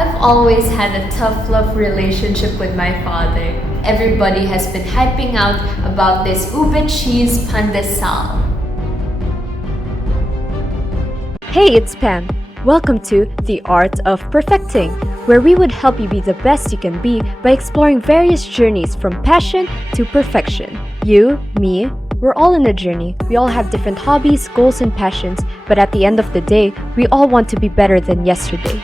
I've always had a tough love relationship with my father. Everybody has been hyping out about this ube cheese pandesal. Hey, it's Pam. Welcome to The Art of Perfecting, where we would help you be the best you can be by exploring various journeys from passion to perfection. You, me, we're all in a journey. We all have different hobbies, goals, and passions, but at the end of the day, we all want to be better than yesterday.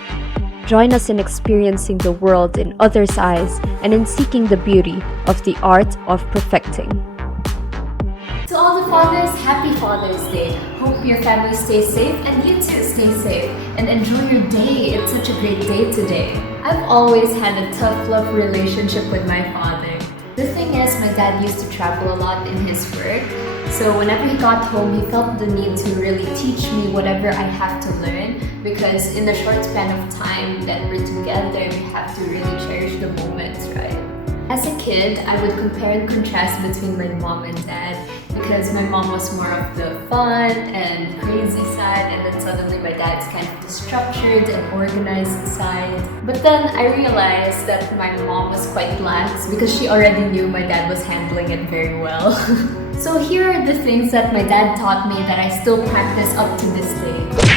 Join us in experiencing the world in others' eyes and in seeking the beauty of the art of perfecting. To all the fathers, happy Father's Day. Hope your family stays safe and you too stay safe and enjoy your day. It's such a great day today. I've always had a tough love relationship with my father. The thing is, my dad used to travel a lot in his work. So whenever he got home, he felt the need to really teach me whatever I have to learn, because in the short span of time that we're together, we have to really cherish the moments, right? As a kid, I would compare and contrast between my mom and dad, because my mom was more of the fun and crazy side, and then suddenly my dad's kind of the structured and organized side. But then I realized that my mom was quite lax because she already knew my dad was handling it very well. So here are the things that my dad taught me that I still practice up to this day.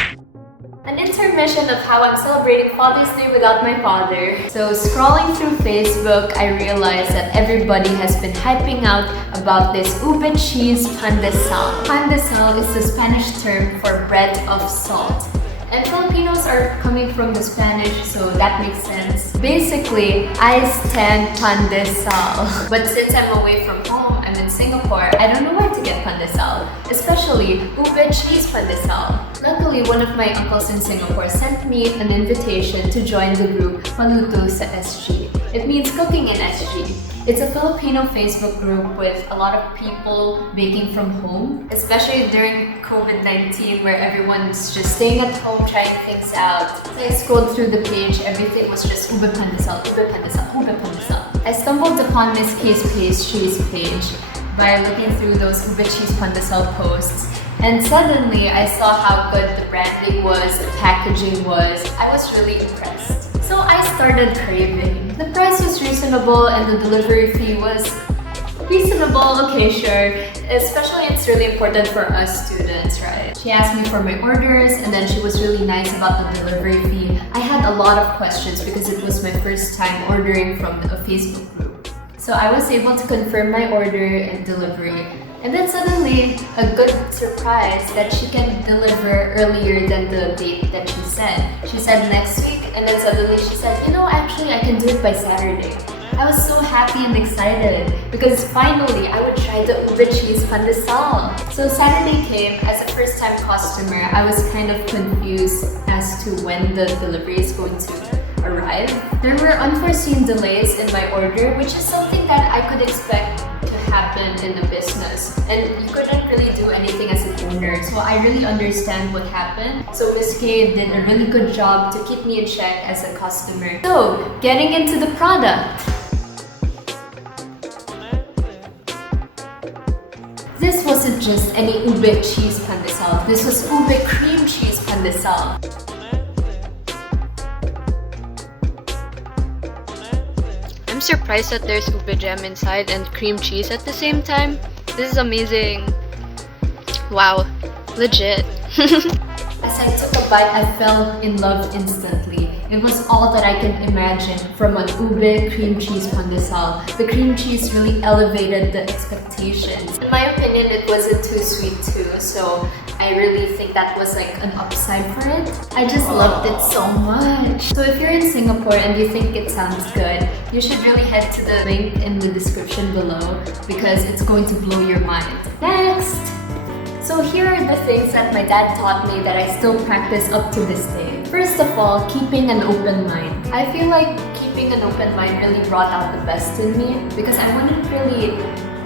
An intermission of how I'm celebrating Father's Day without my father. So scrolling through Facebook, I realized that everybody has been hyping out about this ube cheese pandesal. Pandesal is the Spanish term for bread of salt. And Filipinos are coming from the Spanish, so that makes sense. Basically, I stand pandesal. But since I'm away from home, I'm in Singapore, I don't know where to get pandesal, especially ube cheese pandesal. Luckily, one of my uncles in Singapore sent me an invitation to join the group Paluto sa SG. It means cooking in SG. It's a Filipino Facebook group with a lot of people baking from home, especially during COVID-19 where everyone's just staying at home trying things out. So I scrolled through the page, everything was just ube pandesal, ube pandesal, ube pandesal. I stumbled upon Miss K's pastries page by looking through those ube cheese pandesal posts, and suddenly I saw how good the branding was, the packaging was. I was really impressed. So I started craving. The price was reasonable and the delivery fee was reasonable, okay, sure. Especially it's really important for us students, right? She asked me for my orders and then she was really nice about the delivery fee. I had a lot of questions because it was my first time ordering from a Facebook group. So I was able to confirm my order and delivery. And then suddenly, a good surprise that she can deliver earlier than the date that she said. She said next week, and then suddenly she said, actually I can do it by Saturday. I was so happy and excited because finally I would try the ube cheese pandesal. So Saturday came. As a first-time customer, I was kind of confused as to when the delivery is going to arrive. There were unforeseen delays in my order, which is something that I could expect to happen in a business, and you couldn't really do anything as an owner, so I really understand what happened. So Miss K did a really good job to keep me in check as a customer. So getting into the product, this wasn't just any ube cheese pandesal, this was ube cream cheese pandesal. I'm surprised that there's ube jam inside and cream cheese at the same time. This is amazing. Wow, legit. As I took a bite, I fell in love instantly. It was all that I can imagine from an ube cream cheese pandesal. The cream cheese really elevated the expectations. In my opinion, it wasn't too sweet too, so I really think that was like an upside for it. I just loved it so much. So if you're in Singapore and you think it sounds good, you should really head to the link in the description below because it's going to blow your mind. Next! So here are the things that my dad taught me that I still practice up to this day. First of all, keeping an open mind. I feel like keeping an open mind really brought out the best in me because I wouldn't really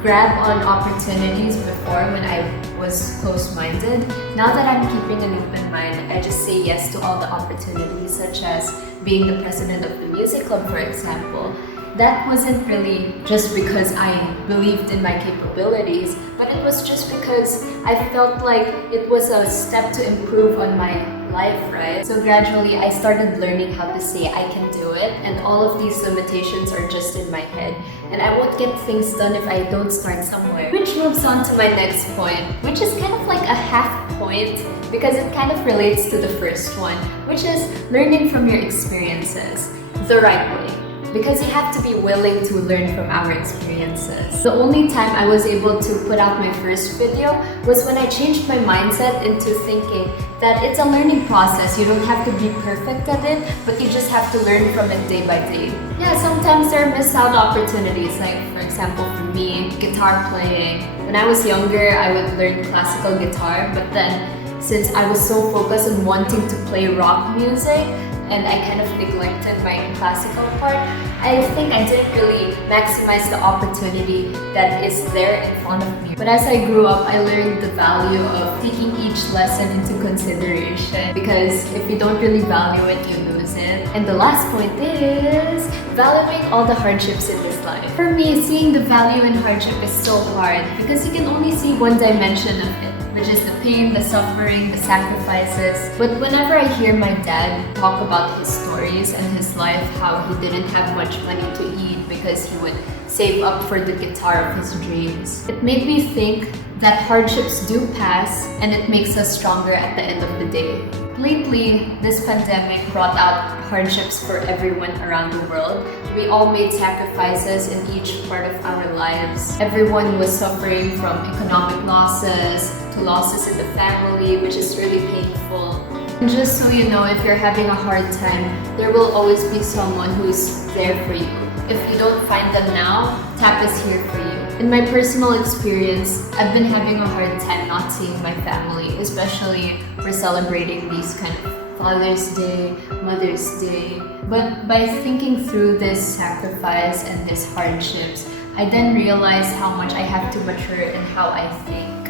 grab on opportunities before when I was close-minded. Now that I'm keeping an open mind, I just say yes to all the opportunities, such as being the president of the music club, for example. That wasn't really just because I believed in my capabilities, but it was just because I felt like it was a step to improve on my life, right? So gradually, I started learning how to say I can do it, and all of these limitations are just in my head, and I won't get things done if I don't start somewhere. Which moves on to my next point, which is kind of like a half point because it kind of relates to the first one, which is learning from your experiences the right way. Because you have to be willing to learn from our experiences. The only time I was able to put out my first video was when I changed my mindset into thinking that it's a learning process. You don't have to be perfect at it, but you just have to learn from it day by day. Yeah, sometimes there are missed out opportunities, like for example for me, guitar playing. When I was younger, I would learn classical guitar, but then since I was so focused on wanting to play rock music, and I kind of neglected my classical part, I think I didn't really maximize the opportunity that is there in front of me. But as I grew up, I learned the value of taking each lesson into consideration, because if you don't really value it, you lose it. And the last point is valuing all the hardships in this life. For me, seeing the value in hardship is so hard because you can only see one dimension of it, which is the pain, the suffering, the sacrifices. But whenever I hear my dad talk about his stories and his life, how he didn't have much money to eat because he would save up for the guitar of his dreams, it made me think that hardships do pass and it makes us stronger at the end of the day. Lately, this pandemic brought out hardships for everyone around the world. We all made sacrifices in each part of our lives. Everyone was suffering from economic losses to losses in the family, which is really painful. And just so you know, if you're having a hard time, there will always be someone who's there for you. If you don't find them now, TAP is here for you. In my personal experience, I've been having a hard time not seeing my family, especially for celebrating these kind of Father's Day, Mother's Day. But by thinking through this sacrifice and these hardships, I then realized how much I have to mature in how I think.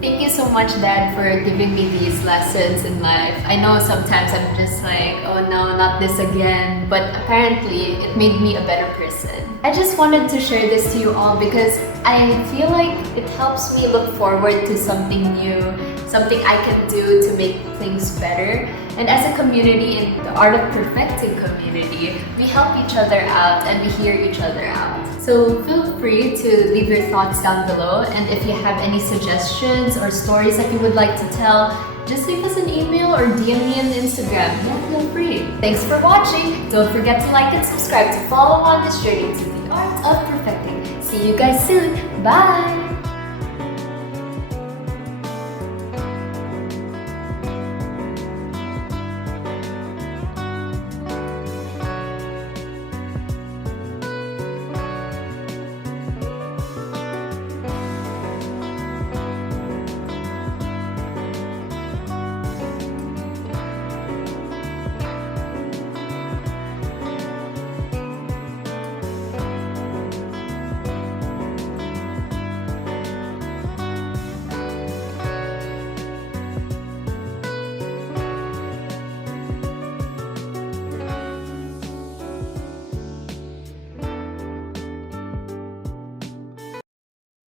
Thank you so much, Dad, for giving me these lessons in life. I know sometimes I'm just like, oh no, not this again. But apparently, it made me a better person. I just wanted to share this to you all because I feel like it helps me look forward to something new, something I can do to make things better. And as a community, in the Art of Perfecting community, we help each other out and we hear each other out. So feel free to leave your thoughts down below, and if you have any suggestions or stories that you would like to tell, just leave us an email or DM me on Instagram. Yeah, feel free. Thanks for watching. Don't forget to like and subscribe to follow on this journey to the Art of Perfecting. See you guys soon. Bye!